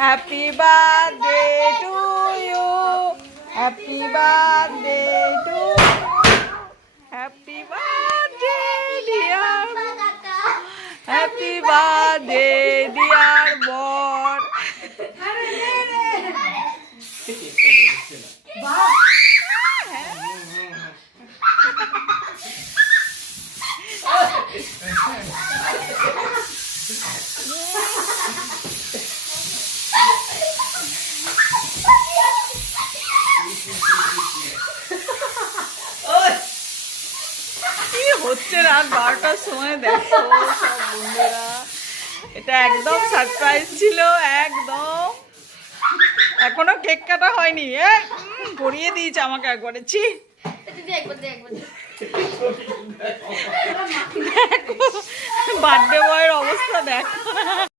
Happy birthday to you, happy birthday to, happy birthday dear, happy birthday dear বর। কি হচ্ছে রাত 12টার সময় দেখো সব বন্ধুরা, এটা একদম সারপ্রাইজ ছিল একদম। এখনো কেক কাটা হয়নি, পরিয়ে দিয়েছে আমাকে একবারে। ছি দেখো বার্থডে বয়ের অবস্থা দেখো।